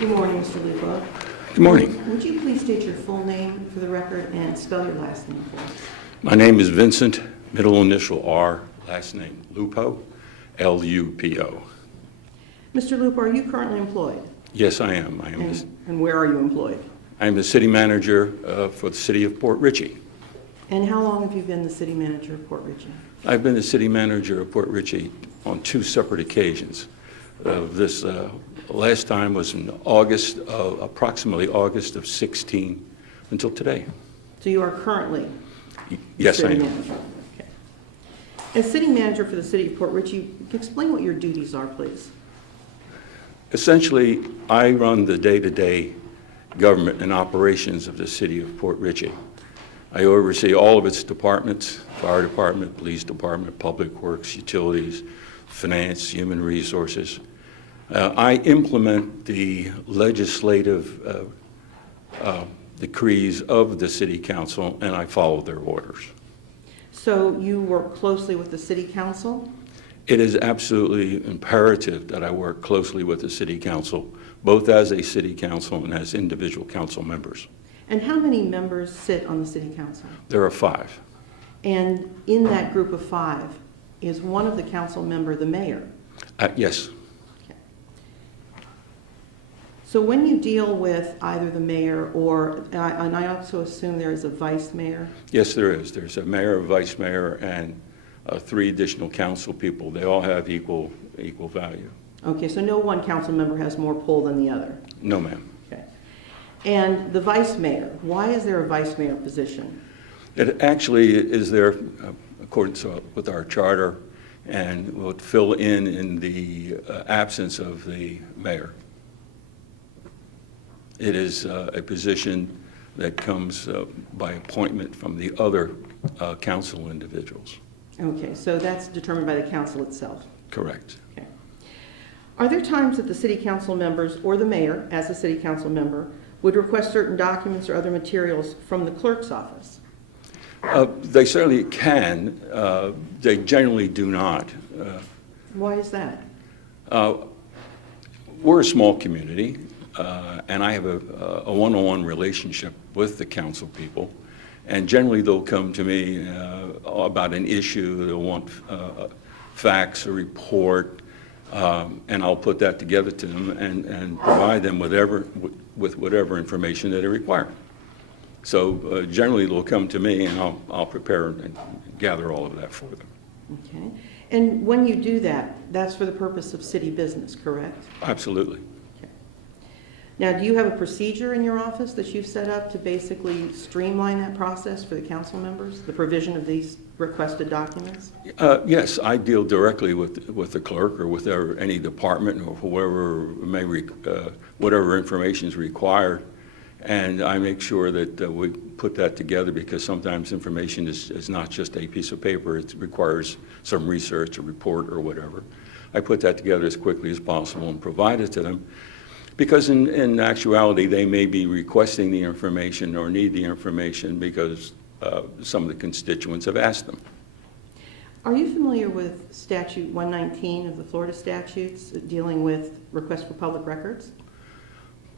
Good morning, Mr. Lupo. Good morning. Would you please state your full name for the record and spell your last name for us? My name is Vincent, middle initial R, last name Lupo, L-U-P-O. Mr. Lupo, are you currently employed? Yes, I am. And where are you employed? I am the city manager for the city of Port Richey. And how long have you been the city manager of Port Richey? I've been the city manager of Port Richey on 2 separate occasions. This last time was in August, approximately August of 16 until today. So you are currently Yes, I city am. manager. Okay. As city manager for the city of Port Richey, explain what your duties are, please. Essentially, I run the day-to-day government and operations of the city of Port Richey. I oversee all of its departments: fire department, police department, public works, utilities, finance, human resources. I implement the legislative decrees of the city council, and I follow their orders. So you work closely with the city council? It is absolutely imperative that I work closely with the city council, both as a city council and as individual council members. And how many members sit on the city council? There are 5. And in that group of 5, is one of the council member the mayor? Yes. Okay. So when you deal with either the mayor or, and I also assume there is a vice mayor? Yes, there is. There's a mayor, a vice mayor, and 3 additional council people. They all have equal value. Okay, so no one council member has more pull than the other? No, ma'am. Okay. And the vice mayor, why is there a vice mayor position? It actually is there, according to with our charter, and will fill in the absence of the mayor. It is a position that comes by appointment from the other council individuals. Okay, so that's determined by the council itself? Correct. Okay. Are there times that the city council members or the mayor, as a city council member, would request certain documents or other materials from the clerk's office? They certainly can. They generally do not. Why is that? We're a small community, and I have a one-on-one relationship with the council people. And generally, they'll come to me about an issue. They'll want facts, a report, and I'll put that together to them and provide them with whatever information that they require. So generally, they'll come to me, and I'll prepare and gather all of that for them. Okay. And when you do that, that's for the purpose of city business, correct? Absolutely. Now, do you have a procedure in your office that you've set up to basically streamline that process for the council members, the provision of these requested documents? Yes, I deal directly with the clerk or with any department or whoever whatever information is required, and I make sure that we put that together, because sometimes information is not just a piece of paper. It requires some research, a report, or whatever. I put that together as quickly as possible and provide it to them. Because in actuality, they may be requesting the information or need the information because some of the constituents have asked them. Are you familiar with Statute 119 of the Florida statutes dealing with requests for public records?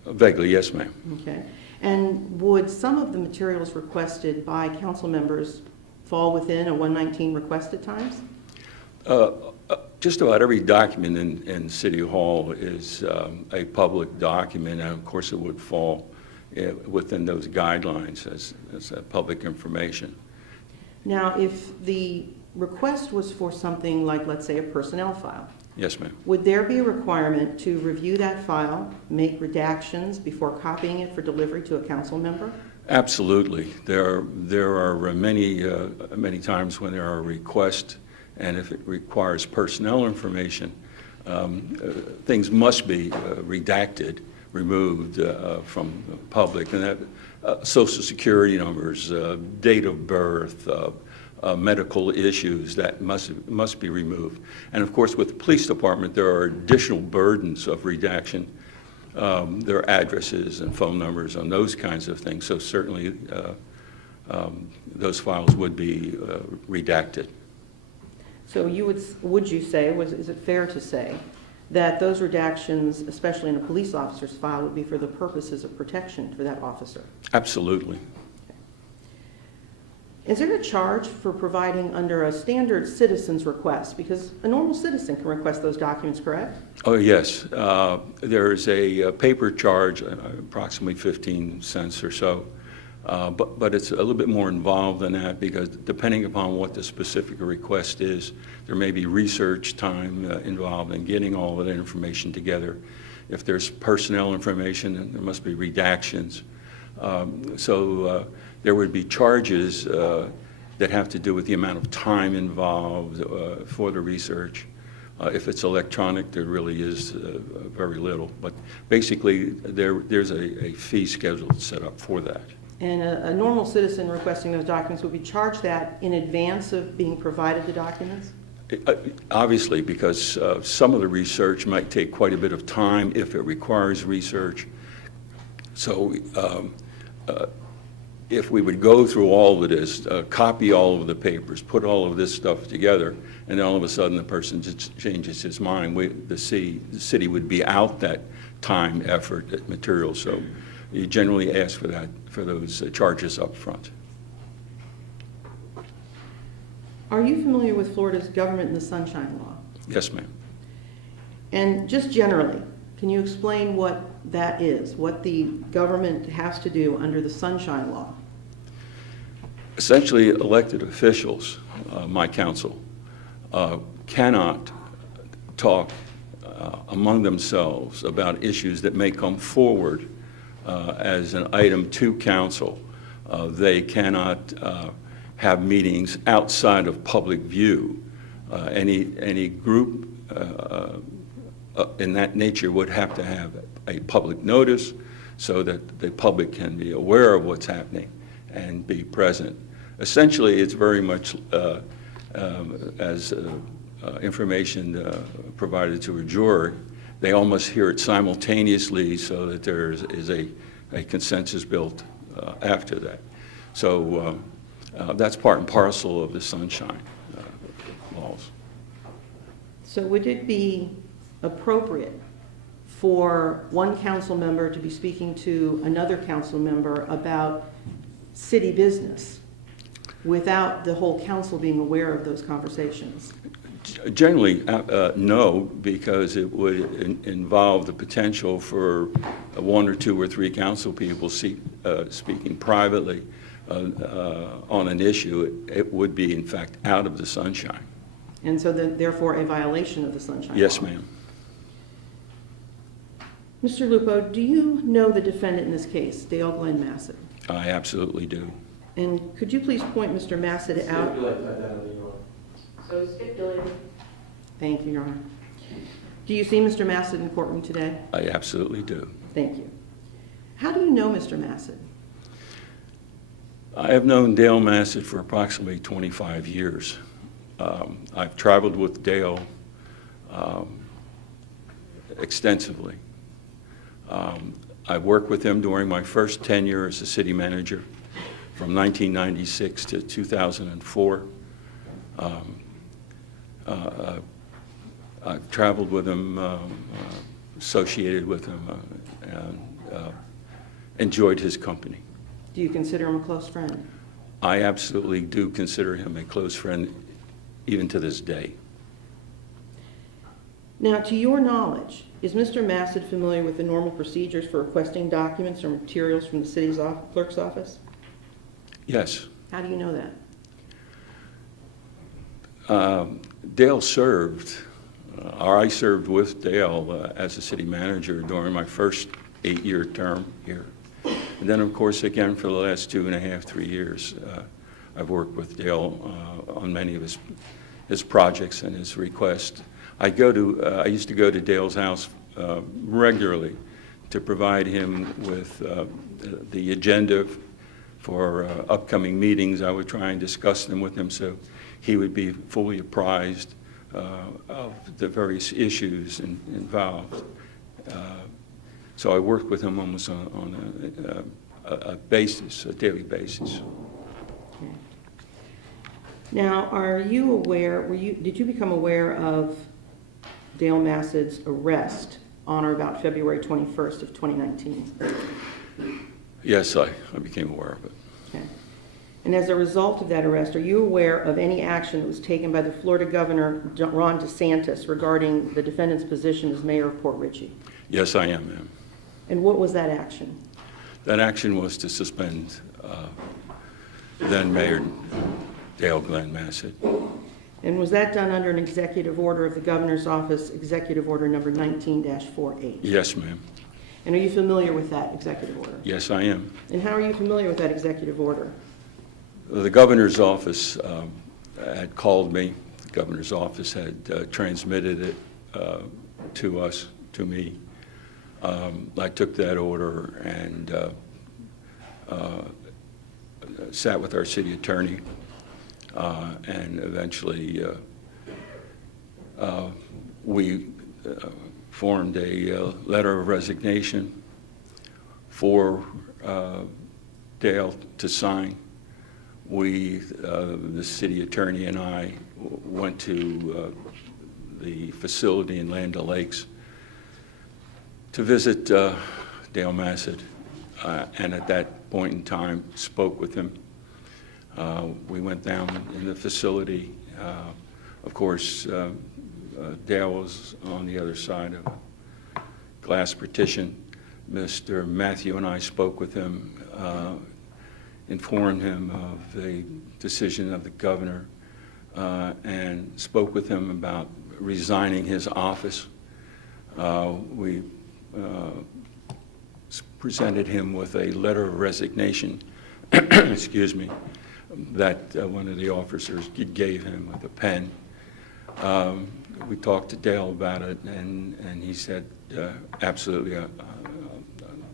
Vaguely, yes, ma'am. Okay. And would some of the materials requested by council members fall within a 119 request at times? Just about every document in City Hall is a public document, and of course it would fall within those guidelines as public information. Now, if the request was for something like, let's say, a personnel file, Yes, ma'am. would there be a requirement to review that file, make redactions before copying it for delivery to a council member? Absolutely. There are many times when there are requests, and if it requires personnel information, things must be redacted, removed from the public, and that Social Security numbers, date of birth, medical issues that must be removed. And of course, with the police department, there are additional burdens of redaction. There are addresses and phone numbers on those kinds of things. So certainly, those files would be redacted. So would you say, is it fair to say that those redactions, especially in a police officer's file, would be for the purposes of protection for that officer. Absolutely. Is there a charge for providing under a standard citizen's request? Because a normal citizen can request those documents, correct? Oh, yes. There is a paper charge, approximately 15 cents or so, but it's a little bit more involved than that, because depending upon what the specific request is, there may be research time involved in getting all of that information together. If there's personnel information, then there must be redactions. There would be charges that have to do with the amount of time involved for the research. If it's electronic, there really is very little. But basically, there's a fee schedule set up for that. And a normal citizen requesting those documents would be charged that in advance of being provided the documents? Obviously, because some of the research might take quite a bit of time if it requires research. So if we would go through all of this, copy all of the papers, put all of this stuff together, and then all of a sudden the person just changes his mind, the city would be out that time, effort, that material. So you generally ask for that, for those charges up front. Are you familiar with Florida's Government in the Sunshine Law? Yes, ma'am. And just generally, can you explain what that is, what the government has to do under the Sunshine Law? Essentially, elected officials, my council, cannot talk among themselves about issues that may come forward as an item to council. They cannot have meetings outside of public view. Any group in that nature would have to have a public notice so that the public can be aware of what's happening and be present. Essentially, it's very much as information provided to a juror. They almost hear it simultaneously, so that there is a consensus built after that. So that's part and parcel of the Sunshine laws. So would it be appropriate for one council member to be speaking to another council member about city business without the whole council being aware of those conversations? Generally, no, because it would involve the potential for one or two or three council people speaking privately on an issue. It would be, in fact, out of the Sunshine. And so therefore a violation of the Sunshine Yes, Law. ma'am. Mr. Lupo, do you know the defendant in this case, Dale Massad? I absolutely do. And could you please point Mr. Massad out? So stipulated. Thank you, Your Honor. Do you see Mr. Massad in courtroom today? I absolutely do. Thank you. How do you know Mr. Massad? I have known Dale Massad for approximately 25 years. I've traveled with Dale extensively. I worked with him during my first tenure as a city manager from 1996 to 2004. I've traveled with him, associated with him, and enjoyed his company. Do you consider him a close friend? I absolutely do consider him a close friend, even to this day. Now, to your knowledge, is Mr. Massad familiar with the normal procedures for requesting documents or materials from the city's clerk's office? Yes. How do you know that? Dale served, or I served with Dale as a city manager during my first 8-year term here. And then, of course, again, for the last 2.5, 3 years, I've worked with Dale on many of his projects and his requests. I used to go to Dale's house regularly to provide him with the agenda for upcoming meetings. I would try and discuss them with him so he would be fully apprised of the various issues involved. So I worked with him almost on a basis, a daily basis. Okay. Now, are you aware, did you become aware of Dale Massad's arrest on or about February 21st of 2019? Yes, I became aware of it. Okay. And as a result of that arrest, are you aware of any action that was taken by the Florida Governor, Ron DeSantis, regarding the defendant's position as mayor of Port Richey? Yes, I am, ma'am. And what was that action? That action was to suspend then Mayor Dale Massad. And was that done under an executive order of the governor's office, executive order number 19-48? Yes, ma'am. And are you familiar with that executive order? Yes, I am. And how are you familiar with that executive order? The governor's office had called me. The governor's office had transmitted it to me. I took that order and sat with our city attorney and eventually we formed a letter of resignation for Dale to sign. We, the city attorney and I, went to the facility in Land O'Lakes to visit Dale Massad, and at that point in time spoke with him. We went down in the facility. Of course, Dale was on the other side of a glass partition. Mr. Matthew and I spoke with him, informed him of the decision of the governor, and spoke with him about resigning his office. We presented him with a letter of resignation, excuse me, that one of the officers gave him with a pen. We talked to Dale about it, and he said, absolutely,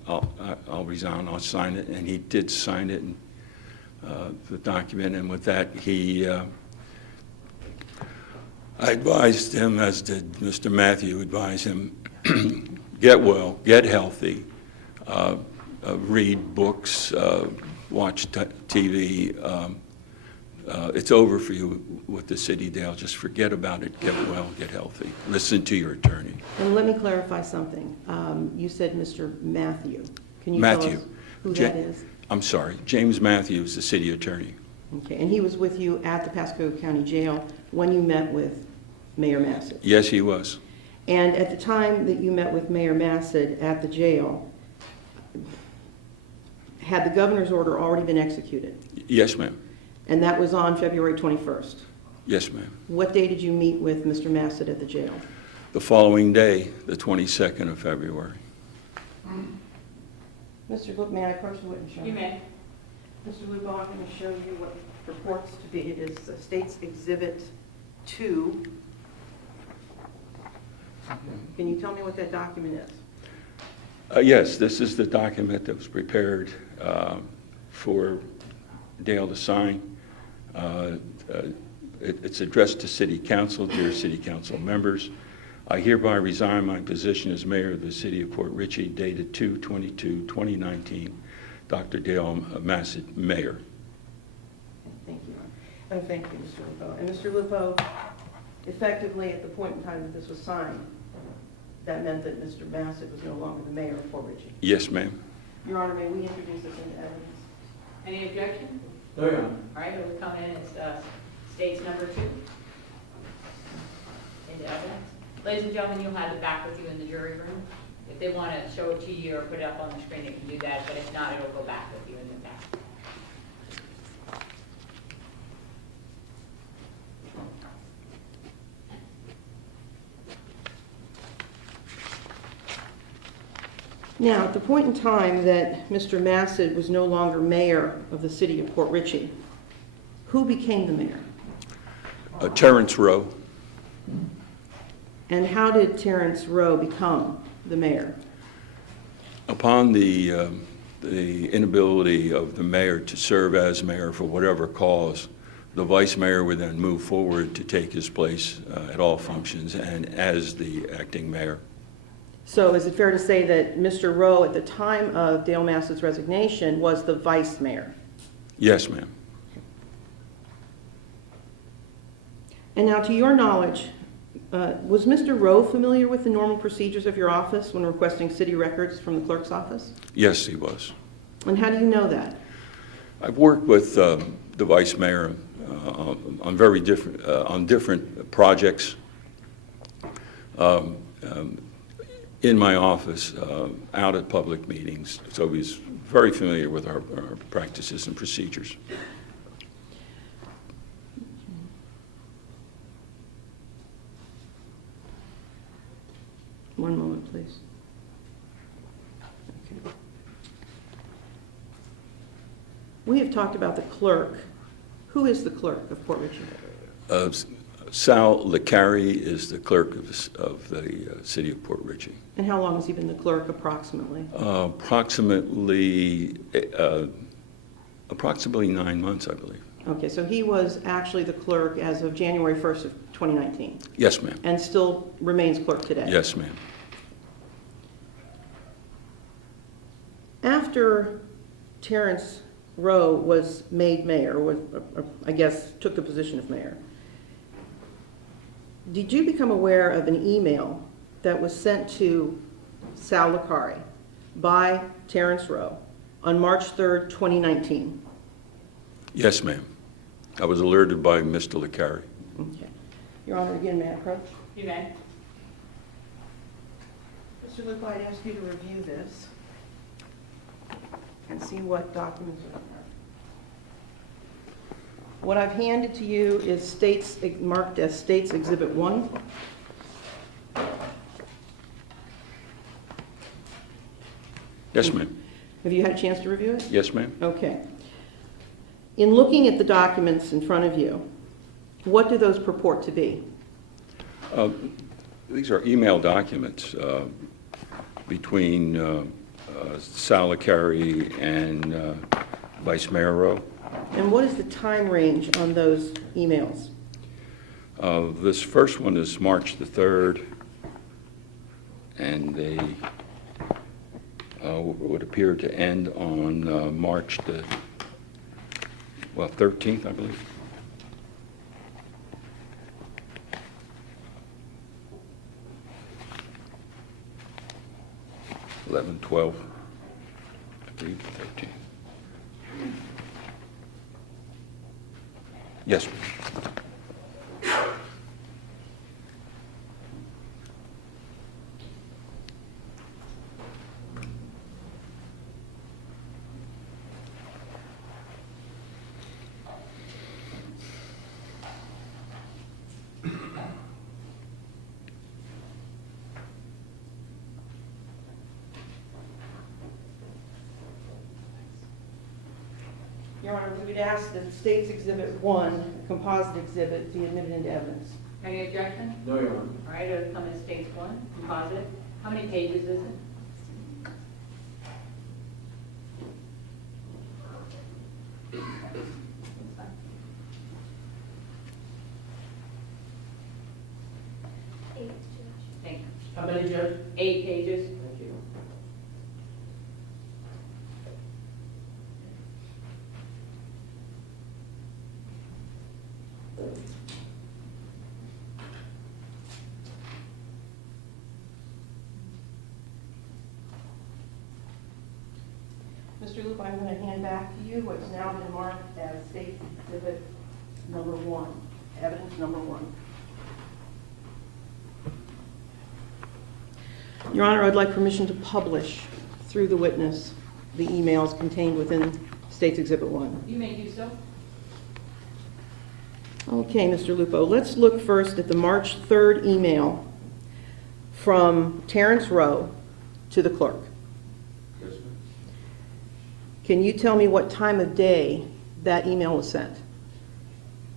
I'll resign, I'll sign it. And he did sign it, and the document, and with that, I advised him, as did Mr. Matthew, advised him, get well, get healthy, read books, watch TV. It's over for you with the city, Dale. Just forget about it. Get well, get healthy. Listen to your attorney. And let me clarify something. You said Mr. Matthew. Can you tell us who that is? I'm sorry. James Matthews, the city attorney. Okay, and he was with you at the Pasco County Jail when you met with Mayor Massad? Yes, he was. And at the time that you met with Mayor Massad at the jail, had the governor's order already been executed? Yes, ma'am. And that was on February 21st? Yes, ma'am. What day did you meet with Mr. Massad at the jail? The following day, the 22nd of February. Mr. Lupo, may I approach the witness? You may. Mr. Lupo, I'm going to show you what purports to be, it is State's Exhibit 2. Can you tell me what that document is? Yes, this is the document that was prepared for Dale to sign. It's addressed to City Council. Dear City Council members, I hereby resign my position as mayor of the city of Port Richey, dated 2/22/2019. Dr. Dale Massad, Mayor. Thank you. Oh, thank you, Mr. Lupo. And Mr. Lupo, effectively at the point in time that this was signed, that meant that Mr. Massad was no longer the mayor of Port Richey. Yes, ma'am. Your Honor, may we introduce this into evidence? Any objection? No, Your Honor. All right, it will come in as state's number 2 into evidence. Ladies and gentlemen, you'll have it back with you in the jury room. If they want to show it to you or put it up on the screen, they can do that, but if not, it'll go back with you in the back. Now, at the point in time that Mr. Massad was no longer mayor of the city of Port Richey, who became the mayor? Terrence Rowe. And how did Terrence Rowe become the mayor? Upon the inability of the mayor to serve as mayor for whatever cause, the vice mayor would then move forward to take his place at all functions and as the acting mayor. So is it fair to say that Mr. Rowe, at the time of Dale Massad's resignation, was the vice mayor? Yes, ma'am. And now, to your knowledge, Was Mr. Rowe familiar with the normal procedures of your office when requesting city records from the clerk's office? Yes, he was. And how do you know that? I've worked with the vice mayor on different projects in my office, out at public meetings. So he's very familiar with our practices and procedures. One moment, please. Okay. We have talked about the clerk. Who is the clerk of Port Richey? Sal Licari is the clerk of the city of Port Richey. And how long has he been the clerk approximately? Approximately 9 months, I believe. Okay, so he was actually the clerk as of January 1st of 2019 Yes, ma'am. and still remains clerk today? Yes, ma'am. After Terrence Rowe was made mayor, I guess took the position of mayor, did you become aware of an email that was sent to Sal Licari by Terrence Rowe on March 3rd, 2019? Yes, ma'am. I was alerted by Mr. Licari. Okay. Your Honor, again, may I approach? You may. Mr. Lupo, I'd ask you to review this and see what documents are there. What I've handed to you is marked as States Exhibit 1. Yes, ma'am. Have you had a chance to review it? Yes, ma'am. Okay. In looking at the documents in front of you, what do those purport to be? These are email documents between Sal Licari and Vice Mayor Rowe. And what is the time range on those emails? This first one is March the 3rd, and they would appear to end on March the 13th, I believe. (11, 12), I believe 13. Yes, ma'am. Your Honor, we would ask that States Exhibit 1, composite exhibit, be admitted into evidence. Any objection? No, Your Honor. All right, it'll come in States 1, composite. How many pages is it? Thank you. How many, Judge? 8 pages. Thank you. Mr. Lupo, I'm going to hand back to you what's now been marked as States Exhibit number 1, evidence number 1. Your Honor, I'd like permission to publish through the witness the emails contained within States Exhibit 1. You may do so. Okay, Mr. Lupo, let's look first at the March 3rd email from Terrence Rowe to the clerk. Yes, ma'am. Can you tell me what time of day that email was sent?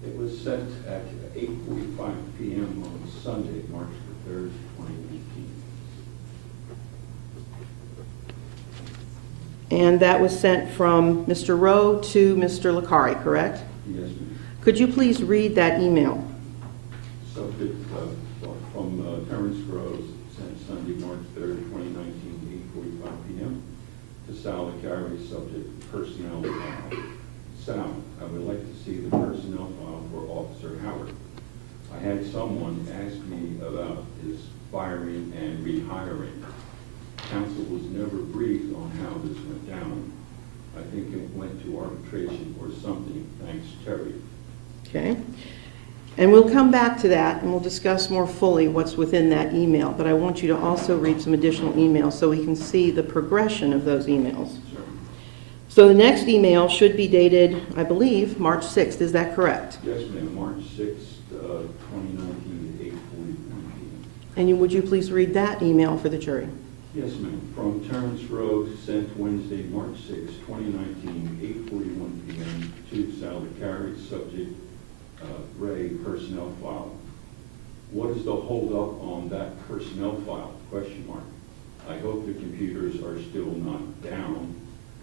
It was sent at 8:45 p.m. on Sunday, March the 3rd, 2018. And that was sent from Mr. Rowe to Mr. Licari, correct? Yes, ma'am. Could you please read that email? Subject from Terrence Rose, sent Sunday, March 3rd, 2019, 8:45 p.m. to Sal Licari, subject personnel file. Sal, I would like to see the personnel file for Officer Howard. I had someone ask me about his firing and rehiring. Council was never briefed on how this went down. I think it went to arbitration or something. Thanks, Terry. Okay. And we'll come back to that, and we'll discuss more fully what's within that email, but I want you to also read some additional emails so we can see the progression of those emails. Sir. So the next email should be dated, I believe, March 6th. Is that correct? Yes, ma'am. March 6th, 2019 at 8:41 p.m. And would you please read that email for the jury? Yes, ma'am. From Terrence Rowe, sent Wednesday, March 6, 2019, 8:41 p.m. to Sally Carey, subject Ray personnel file. What is the holdup on that personnel file? Question mark. I hope the computers are still not down,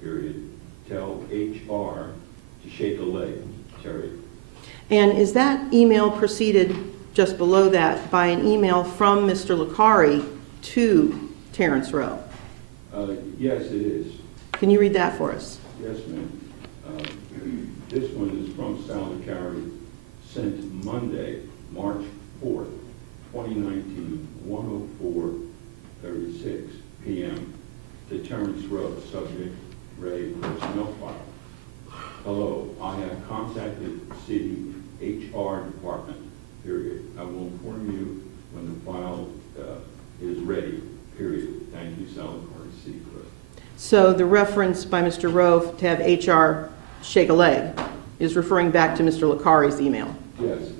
period. Tell HR to shake a leg, Terry. And is that email preceded just below that by an email from Mr. Licari to Terrence Rowe? Yes, it is. Can you read that for us? Yes, ma'am. This one is from Sally Carey, sent Monday, March 4th, 2019, 1:04:36 p.m. to Terrence Rowe, subject Ray personnel file. Hello, I have contacted city HR department, period. I will inform you when the file is ready, period. Thank you, Sally Carey, city clerk. So the reference by Mr. Rowe to have HR shake a leg is referring back to Mr. Licari's email. Yes,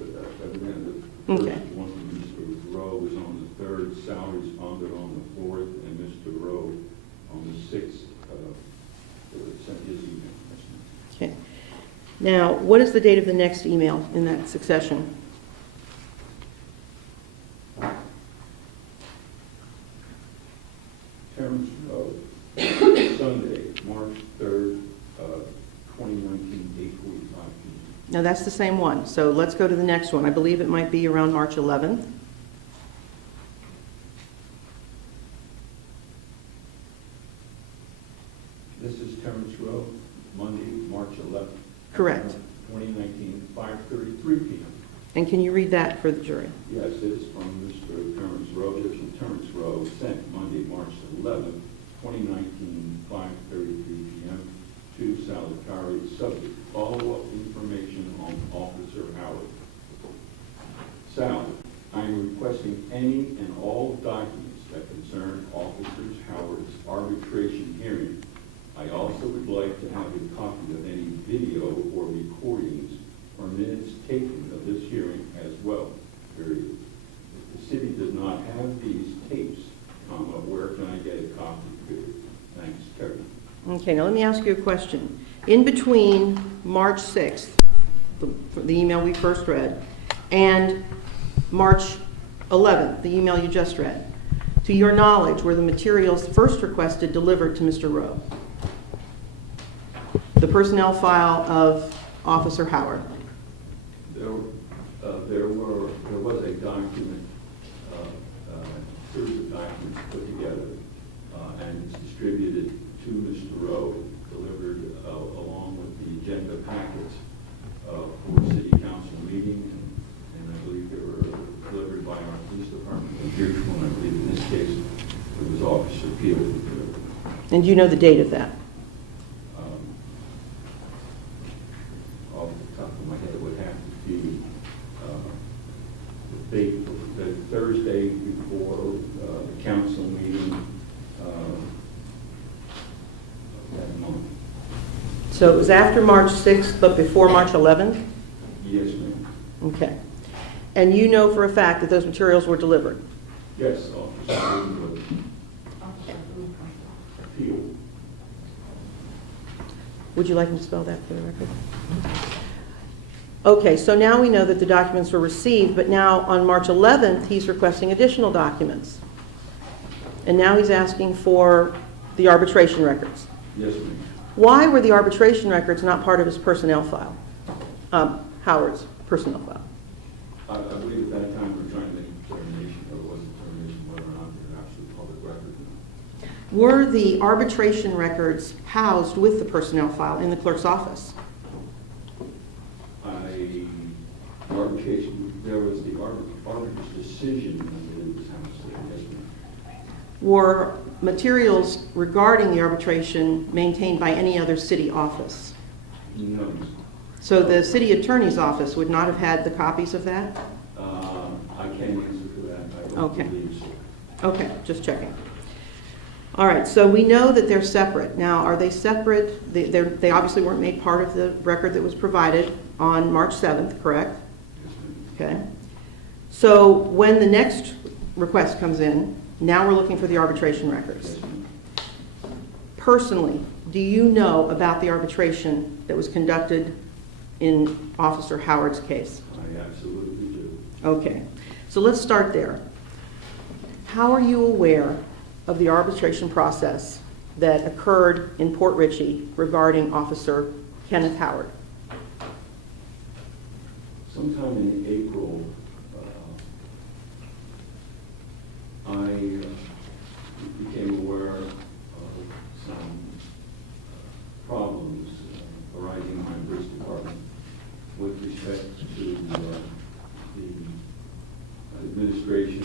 evidently the Okay. first one from Mr. Rowe was on the 3rd, Sal responded on the 4th, and Mr. Rowe on the 6th sent his email. Okay. Now, what is the date of the next email in that succession? Terrence Rowe, Sunday, March 3rd, 2019, 8:45 p.m. Now, that's the same one. So let's go to the next one. I believe it might be around March 11th. This is Terrence Rowe, Monday, March 11th. Correct. 2019, 5:33 p.m. And can you read that for the jury? Yes, it is from Mr. Terrence Rowe. It is from Terrence Rowe, sent Monday, March 11th, 2019, 5:33 p.m. to Sally Carey, subject follow-up information on Officer Howard. Sal, I am requesting any and all documents that concern Officer Howard's arbitration hearing. I also would like to have a copy of any video or recordings or minutes taken of this hearing as well, period. If the city does not have these tapes, where can I get a copy, period? Thanks, Terry. Okay, now let me ask you a question. In between March 6th, the email we first read, and March 11th, the email you just read, to your knowledge, were the materials first requested delivered to Mr. Rowe? The personnel file of Officer Howard. There was a document, series of documents put together, and it's distributed to Mr. Rowe, delivered along with the agenda packets for city council meeting, and I believe they were delivered by our police department. And here's one, I believe in this case, it was Officer Peel who delivered. And do you know the date of that? Off the top of my head, it would have to be the Thursday before the council meeting that month. So it was after March 6th, but before March 11th? Yes, ma'am. Okay. And you know for a fact that those materials were delivered? Yes, Officer Peel. Would you like me to spell that for the record? Okay, so now we know that the documents were received, but now on March 11th, he's requesting additional documents. And now he's asking for the arbitration records. Yes, ma'am. Why were the arbitration records not part of his personnel file? Howard's personnel file. I believe at that time we were trying to make a determination, or was a determination whether or not they're actually public record or not. Were the arbitration records housed with the personnel file in the clerk's office? Arbitration There was the arbitrator's decision, I believe was how it's stated, yes, ma'am. Were materials regarding the arbitration maintained by any other city office? No. So the city attorney's office would not have had the copies of that? I can't answer for that. I don't Okay. believe so. Okay, just checking. All right, so we know that they're separate. Now, are they separate? They obviously weren't made part of the record that was provided on March 7th, correct? Yes, ma'am. Okay. So when the next request comes in, now we're looking for the arbitration records. Yes, ma'am. Personally, do you know about the arbitration that was conducted in Officer Howard's case? I absolutely do. Okay, so let's start there. How are you aware of the arbitration process that occurred in Port Richey regarding Officer Kenneth Howard? Sometime in April, I became aware of some problems arising in my police department with respect to the administration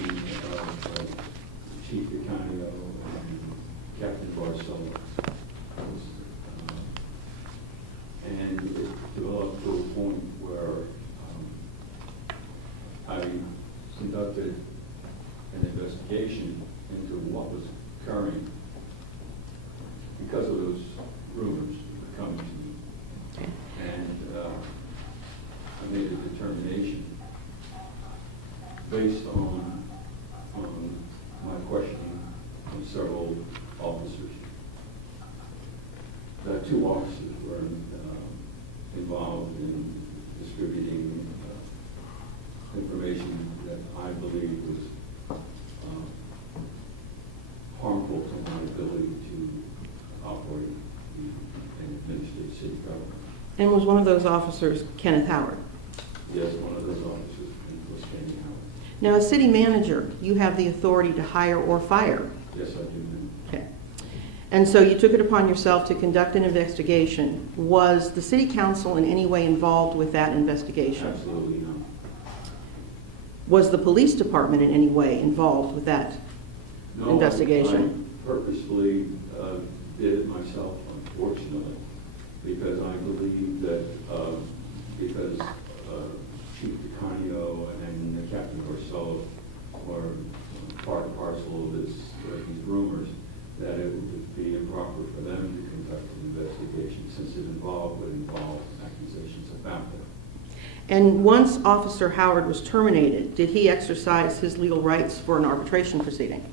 of Chief Icanio and Captain Barcelo. And it developed to a point where I conducted an investigation into what was occurring because of those rumors that were coming to me. Okay. And I made a determination based on my questioning of several officers. Two officers were involved in distributing information that I believe was harmful to my ability to operate and administrate city government. And was one of those officers Kenneth Howard? Yes, one of those officers was Kenny Howard. Now, as city manager, you have the authority to hire or fire. Yes, I do. Okay. And so you took it upon yourself to conduct an investigation. Was the city council in any way involved with that investigation? Absolutely not. Was the police department in any way involved with that No, investigation? I purposefully did it myself, unfortunately, because I believe that because Chief Icanio and Captain Barcelo were part and parcel of these rumors, that it would be improper for them to conduct an investigation since it would involve accusations about them. And once Officer Howard was terminated, did he exercise his legal rights for an arbitration proceeding?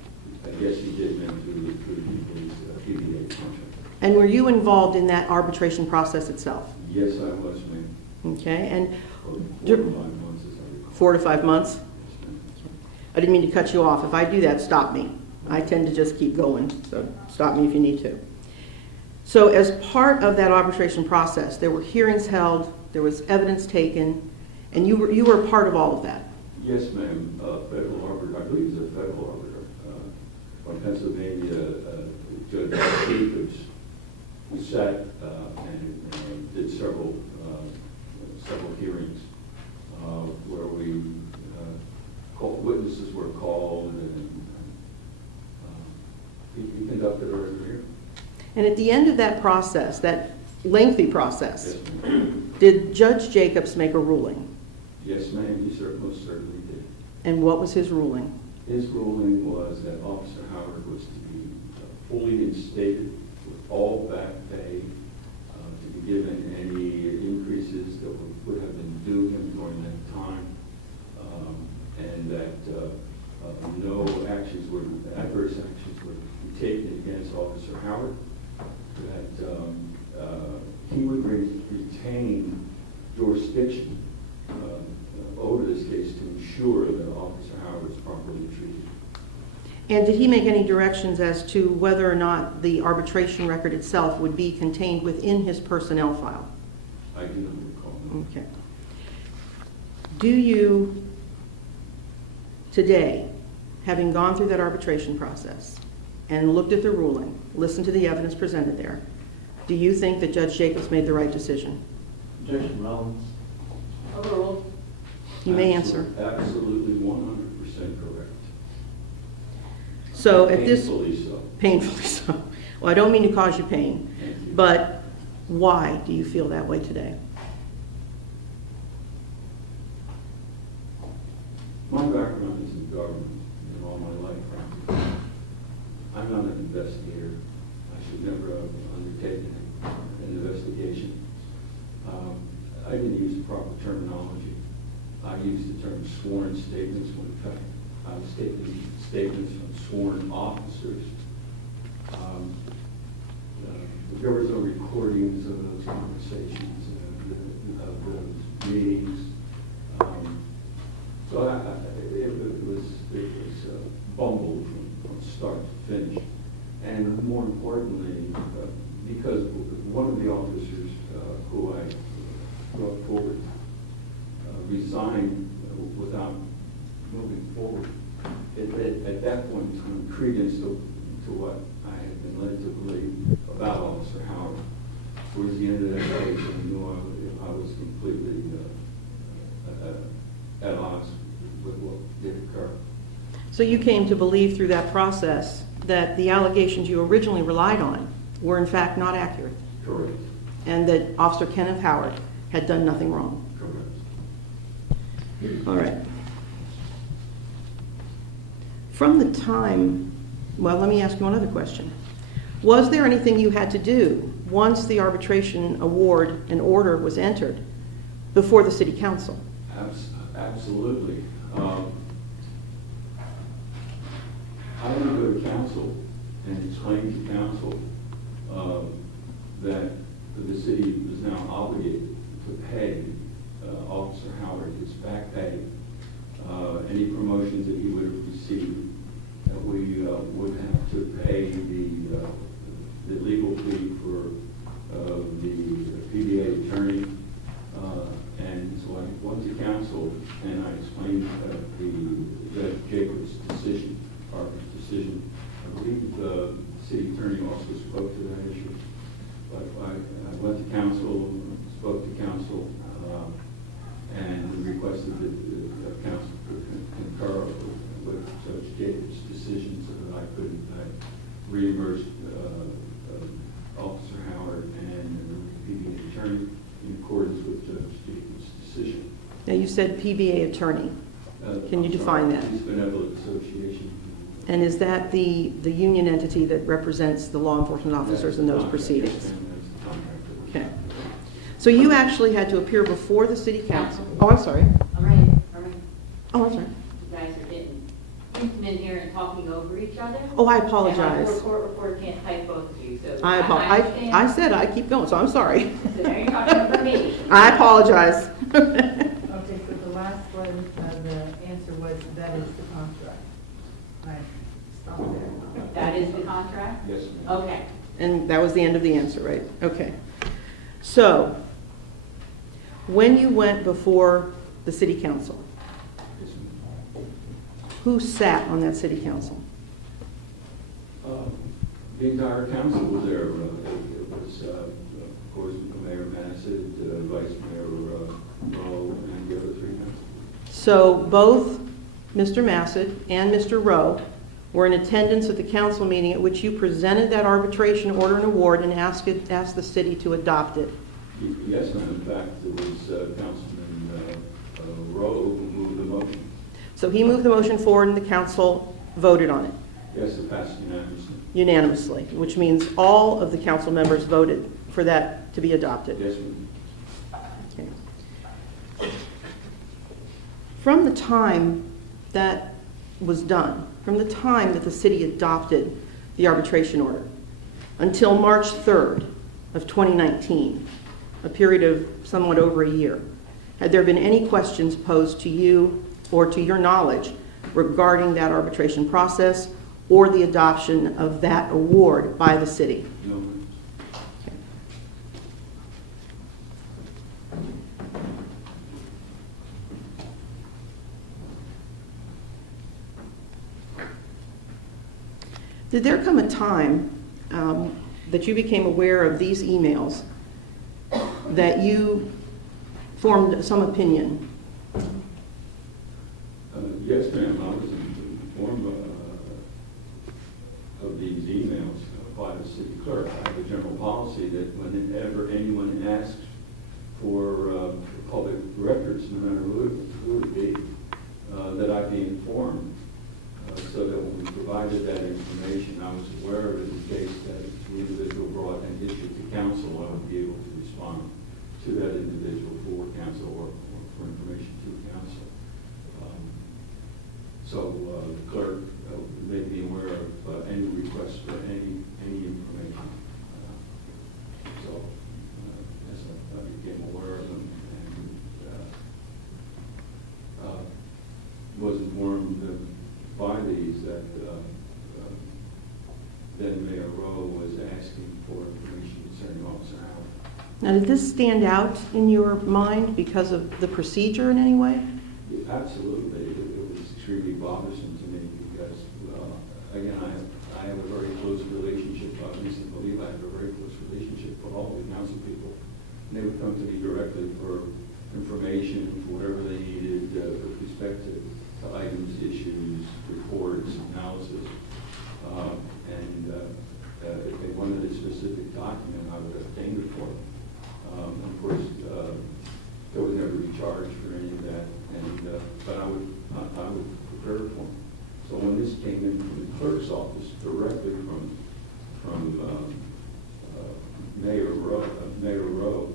I guess he did, ma'am, through the PBA contract. And were you involved in that arbitration process itself? Yes, I was, ma'am. Okay, and For 4 to 5 months, as I recall. 4 to 5 months? Yes, ma'am. I didn't mean to cut you off. If I do that, stop me. I tend to just keep going, so stop me if you need to. So as part of that arbitration process, there were hearings held, there was evidence taken, and you were a part of all of that? Yes, ma'am. Federal arbiter, I believe it's a federal arbiter from Pennsylvania, Judge Prosecutors, who sat and did several hearings where witnesses were called, and he conducted a review. And at the end of that process, that lengthy process, Yes, ma'am. did Judge Jacobs make a ruling? Yes, ma'am, he most certainly did. And what was his ruling? His ruling was that Officer Howard was to be fully instated with all back pay, to be given any increases that would have been due him during that time, and that no adverse actions would be taken against Officer Howard, that he would retain jurisdiction over this case to ensure that Officer Howard is properly treated. And did he make any directions as to whether or not the arbitration record itself would be contained within his personnel file? I do not recall. Okay. Do you, today, having gone through that arbitration process and looked at the ruling, listened to the evidence presented there, do you think that Judge Jacobs made the right decision? Objection, Rollins. Overruled. You may answer. Absolutely 100% correct. So at this, Painfully so. painfully so. Well, I don't mean to cause you pain, Thank you. but why do you feel that way today? My background is in government in all my life, frankly. I'm not an investigator. I should never have undertaken an investigation. I didn't use the proper terminology. I used the term sworn statements when in fact I was taking statements from sworn officers. There was no recordings of those conversations, of those meetings. So it was bumbled from start to finish. And more importantly, because one of the officers who I brought forward resigned without moving forward, at that point, it was credence to what I had been led to believe about Officer Howard. Towards the end of that day, I knew I was completely at odds with what did occur. So you came to believe through that process that the allegations you originally relied on were in fact not accurate, Correct. and that Officer Kenneth Howard had done nothing wrong. Correct. All right. From the time, well, let me ask you one other question. Was there anything you had to do once the arbitration award and order was entered before the city council? Absolutely. I want to go to council and explain to council that the city is now obligated to pay Officer Howard his back pay, any promotions that he would have received, that we would have to pay the legal fee for the PBA attorney. And so I went to council and I explained Judge Jacobs' decision, Harper's decision. I believe the city attorney also spoke to that issue. But I went to council, spoke to council, and requested that the council could concur with Judge Jacobs' decision so that I could reimburse Officer Howard and the PBA attorney in accordance with Judge Jacobs' decision. Now, you said PBA attorney. Can you define that? Police Benevolent Association. And is that the union entity that represents the law enforcement officers in those proceedings? Yes, and that's the contract that was- Okay. So you actually had to appear before the city council? Oh, I'm sorry. All right. Oh, I'm sorry. You guys are getting, you've been here and talking over each other. Oh, I And apologize. our court reporter can't type both of you, so. I understand. said I keep going, so I'm sorry. So now you're talking over me. I apologize. Okay, so the last one, the answer was that is the contract. Right, stop there. That is the contract? Yes, ma'am. Okay. And that was the end of the answer, right? Okay. So, when you went before the city council, Yes, ma'am. who sat on that city council? The entire council was there. It was, of course, Mayor Massad, Vice Mayor Rowe, and the other three councilors. So both Mr. Massad and Mr. Rowe were in attendance at the council meeting at which you presented that arbitration order and award and asked the city to adopt it. Yes, ma'am. In fact, it was Councilman Rowe who moved the motion. So he moved the motion forward and the council voted on it Yes, it passed unanimously, which means all of the council members voted for that to be adopted. Yes, ma'am. Okay. From the time that was done, from the time that the city adopted the arbitration order until March 3rd of 2019, a period of somewhat over a year, had there been any questions posed to you or to your knowledge regarding that arbitration process or the adoption of that award by the city? No, ma'am. Did there come a time that you became aware of these emails that you formed some opinion a general policy that whenever anyone asks for public records, no matter who it be, that I be informed, so that when we provided that information, I was aware of it in case that the individual brought an issue to council, I would be able to respond to that individual for council or for information to council. So the clerk made me aware of any request for any information. So as I became aware of them and was informed by these that then Mayor Rowe was asking for information concerning Officer Howard. Now, did this stand out in your mind because of the procedure in any way? Absolutely. It was extremely bothersome to me because, again, I have a very close relationship, I honestly believe I have a very close relationship with all the council people. And they would come to me directly for information, for whatever they needed with respect to items, issues, reports, analysis. And if they wanted a specific document, I would obtain it for them. Of course, there was never a charge for any of that, but I would prepare for them. So when this came in from the clerk's office, directly from Mayor Rowe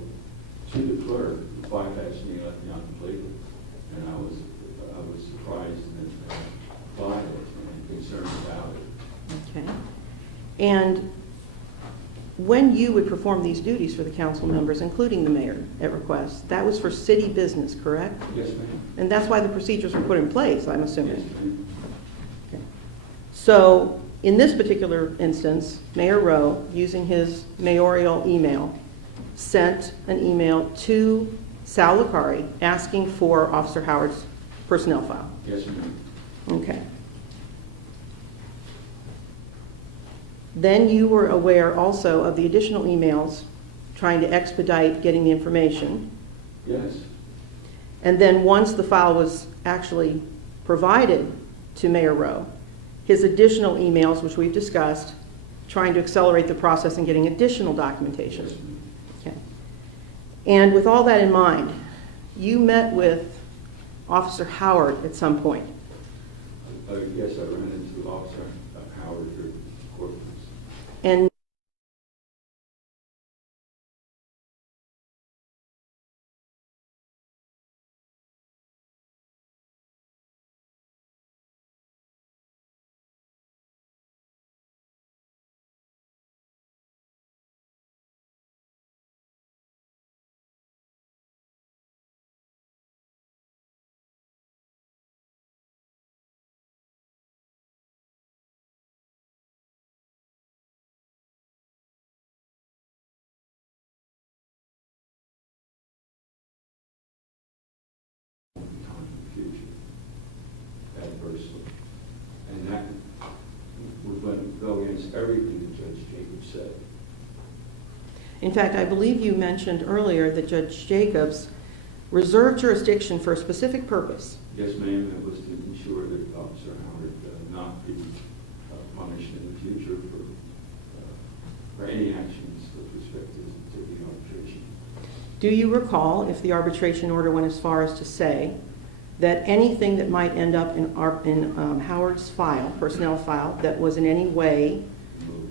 to the clerk, the bypassed me left me on the plate, and I was surprised by it and concerned about it. Okay. And when you would perform these duties for the council members, including the mayor at request, that was for city business, correct? Yes, ma'am. And that's why the procedures were put in place, I'm Yes, assuming. ma'am. Okay. So in this particular instance, Mayor Rowe, using his mayoral email, sent an email to Sal Licari asking for Officer Howard's personnel file. Yes, ma'am. Okay. Then you were aware also of the additional emails trying to expedite getting the information. Yes. And then once the file was actually provided to Mayor Rowe, his additional emails, which we've discussed, trying to accelerate the process and getting additional documentation. Yes, ma'am. Okay. And with all that in mind, you met with Officer Howard at some point. Yes, I ran into Officer Howard here at the courthouse. And Adversely. And that would go against everything that Judge Jacobs said. in fact, I believe you mentioned earlier that Judge Jacobs reserved jurisdiction for a specific purpose. Yes, ma'am, it was to ensure that Officer Howard not be punished in the future for any actions with respect to the arbitration. Do you recall if the arbitration order went as far as to say that anything that might end up in Howard's file, personnel file, that was in any way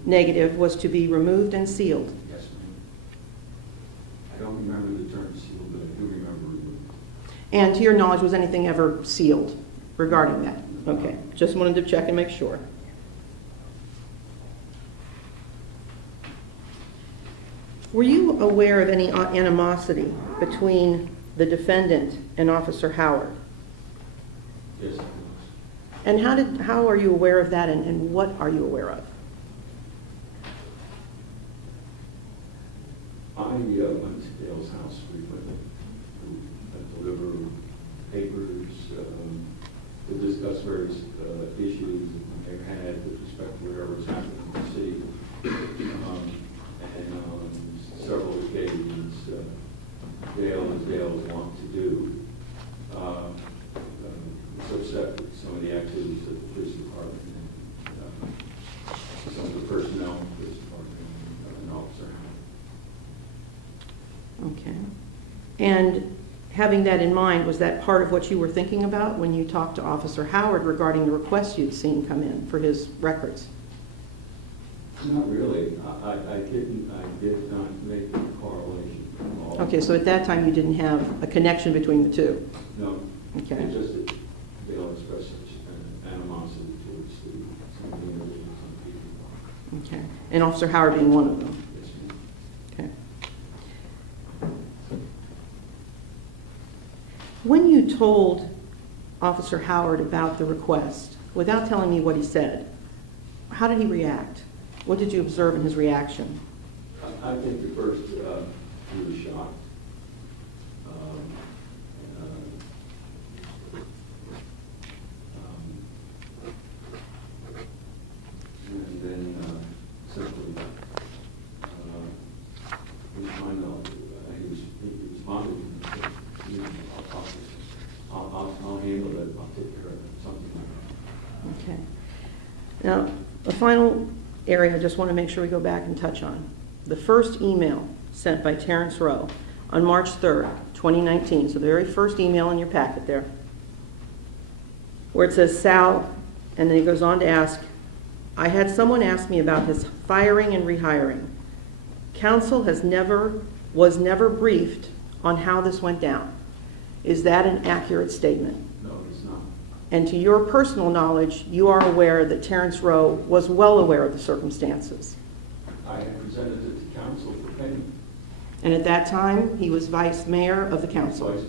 negative was to be removed and sealed? Yes, ma'am. I don't remember the term sealed, but I do remember removed. And to your knowledge, was anything ever sealed regarding that? Okay, just wanted to check and make sure. Were you aware of any animosity between the defendant and Officer Howard? Yes, I was. And how are you aware of that, and what are you aware of? I went to Dale's house frequently to deliver papers, to discuss various issues that they had with respect to whatever was happening in the city. And on several occasions, Dale, as Dale was wont to do, was upset with some of the activities of the police department and some of the personnel in the police department and officers. Okay. And having that in mind, was that part of what you were thinking about when you talked to Officer Howard regarding the request you'd seen come in for his records? Not really. I did not make a correlation at all. Okay, so at that time, you didn't have a connection between the two? No. Okay. It's just that they'll express such animosity towards some of the individuals and people. Okay. And Officer Howard being one of them? Yes, ma'am. Okay. When you told Officer Howard about the request, without telling me what he said, how did he react? What did you observe in his reaction? I think at first he was shocked. And then simply we find out he responded and said, you know, I'll handle it, I'll take care of it, something like that. Okay. Now, the final area I just want to make sure we go back and touch on. The first email sent by Terrence Rowe on March 3rd, 2019, so the very first email in your packet there, where it says, Sal, and then he goes on to ask, I had someone ask me about his firing and rehiring. Council was never briefed on how this went down. Is that an accurate statement? No, it's not. And to your personal knowledge, you are aware that Terrence Rowe was well aware of the circumstances. I had presented it to council for payment. And at that time, he was vice mayor of the council. Vice